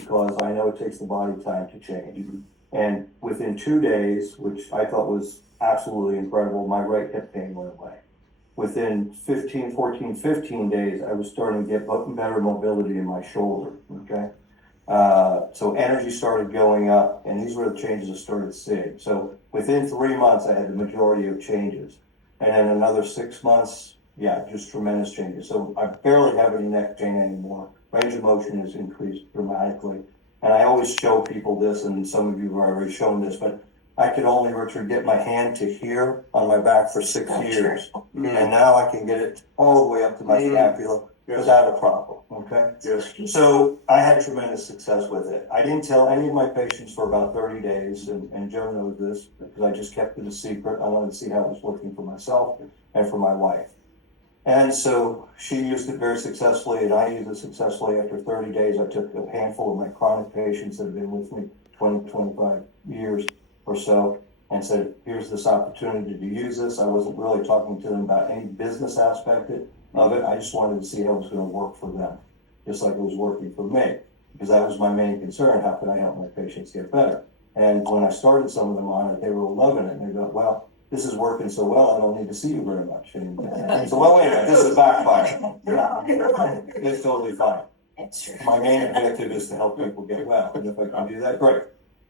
because I know it takes the body time to change. And within 2 days, which I thought was absolutely incredible, my right hip pain went away. Within 15 days, I was starting to get better mobility in my shoulder, okay? So energy started going up, and these were the changes I started seeing. So within 3 months, I had the majority of changes. And then another 6 months, yeah, just tremendous changes. So I barely have any neck pain anymore. Range of motion has increased dramatically. And I always show people this, and some of you have already shown this, but I could only, Richard, get my hand to here on my back for 6 years. And now I can get it all the way up to my scapula without a problem, okay? Yes. So I had tremendous success with it. I didn't tell any of my patients for about 30 days, and Joe knows this, because I just kept it a secret. I wanted to see how it was working for myself and for my wife. And so she used it very successfully, and I used it successfully. After 30 days, I took a handful of my chronic patients that have been with me 20, 25 years or so, and said, here's this opportunity to use this. I wasn't really talking to them about any business aspect of it. I just wanted to see how it was going to work for them, just like it was working for me, because that was my main concern. How can I help my patients get better? And when I started some of them on it, they were loving it. And they go, well, this is working so well, I don't need to see you very much. And so, well, wait a minute, this is backfire. It's totally fine. It's true. My main objective is to help people get well. And if I can do that, great.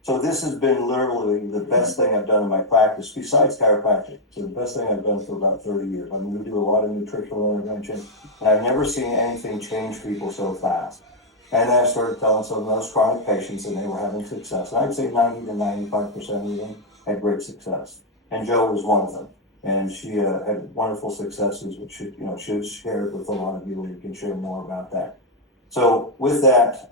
So this has been literally the best thing I've done in my practice, besides chiropractic. So the best thing I've done for about 30 years. I'm going to do a lot of nutritional intervention, and I've never seen anything change people so fast. And then I started telling some of those chronic patients, and they were having success. And I'd say 90 to 95% of them had great success. And Jo was one of them. And she had wonderful successes, which she shared with a lot of you, and you can share more about that. So with that,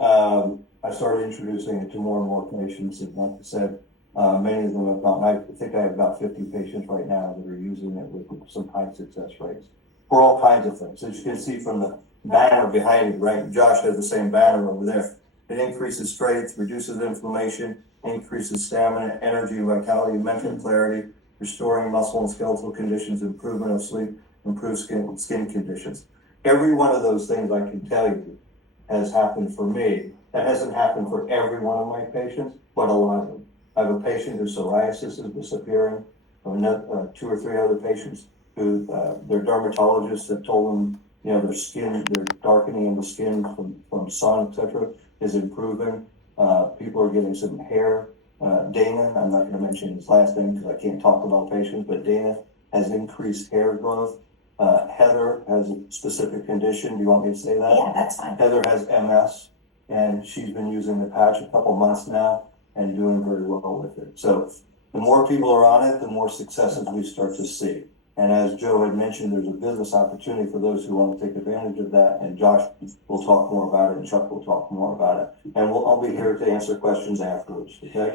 I started introducing it to more and more patients. And like I said, many of them have gone. I think I have about 50 patients right now that are using it with some high success rates for all kinds of things. As you can see from the banner behind me, right? Josh has the same banner over there. It increases strength, reduces inflammation, increases stamina, energy, vitality, mental clarity, restoring muscle and skeletal conditions, improvement of sleep, improved skin conditions. Every one of those things I can tell you has happened for me. That hasn't happened for every one of my patients, but a lot of them. I have a patient whose psoriasis is disappearing. I have 2 or 3 other patients who their dermatologists have told them, their skin, their darkening of the skin from sun, etc., is improving. People are getting some hair. Dana, I'm not going to mention his last name because I can't talk about patients, but Dana has increased hair growth. Heather has a specific condition. Do you want me to say that? Yeah, that's fine. Heather has MS, and she's been using the patch a couple months now and doing very well with it. So the more people are on it, the more successes we start to see. And as Joe had mentioned, there's a business opportunity for those who want to take advantage of that. And Josh will talk more about it, and Chuck will talk more about it. And I'll be here to answer questions afterwards, okay?